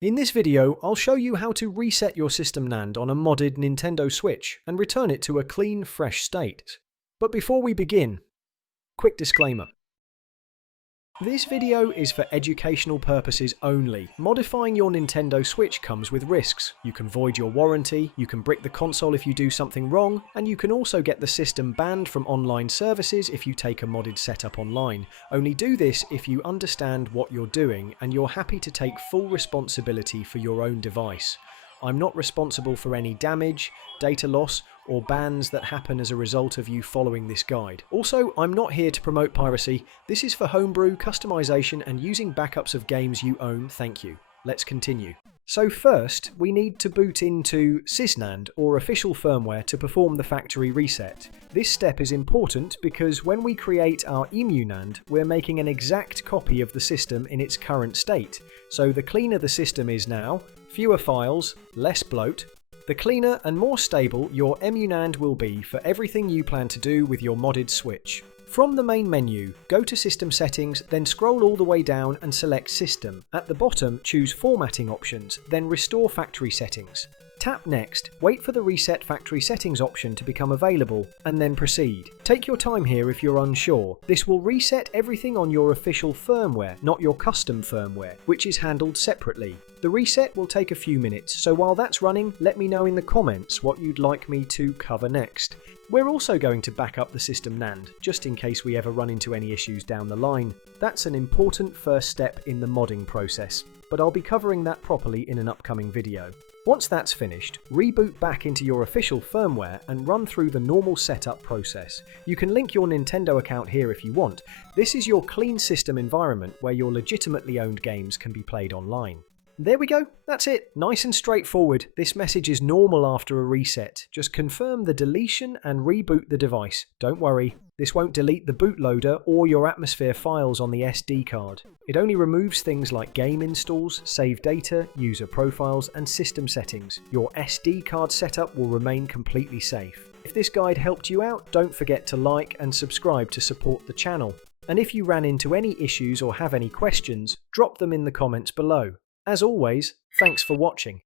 In this video, I'll show you how to reset your system NAND on a modded Nintendo Switch and return it to a clean, fresh state. But before we begin, quick disclaimer. This video is for educational purposes only. Modifying your Nintendo Switch comes with risks. You can void your warranty, you can brick the console if you do something wrong, and you can also get the system banned from online services if you take a modded setup online. Only do this if you understand what you're doing and you're happy to take full responsibility for your own device. I'm not responsible for any damage, data loss, or bans that happen as a result of you following this guide. Also, I'm not here to promote piracy. This is for homebrew, customization, and using backups of games you own, thank you. Let's continue. So first, we need to boot into sysNAND, or official firmware, to perform the factory reset. This step is important because when we create our emuNAND, we're making an exact copy of the system in its current state. So the cleaner the system is now, fewer files, less bloat, the cleaner and more stable your emuNAND will be for everything you plan to do with your modded Switch. From the main menu, go to System Settings, then scroll all the way down and select System. At the bottom, choose Formatting options, then Restore Factory Settings. Tap Next, wait for the Reset Factory Settings option to become available, and then proceed. Take your time here if you're unsure. This will reset everything on your official firmware, not your custom firmware, which is handled separately. The reset will take a few minutes, so while that's running, let me know in the comments what you'd like me to cover next. We're also going to back up the system NAND, just in case we ever run into any issues down the line. That's an important first step in the modding process, but I'll be covering that properly in an upcoming video. Once that's finished, reboot back into your official firmware and run through the normal setup process. You can link your Nintendo account here if you want. This is your clean system environment where your legitimately owned games can be played online. There we go, that's it. Nice and straightforward. This message is normal after a reset. Just confirm the deletion and reboot the device. Don't worry, this won't delete the bootloader or your Atmosphere files on the SD card. It only removes things like game installs, save data, user profiles, and system settings. Your SD card setup will remain completely safe. If this guide helped you out, don't forget to like and subscribe to support the channel. And if you ran into any issues or have any questions, drop them in the comments below. As always, thanks for watching.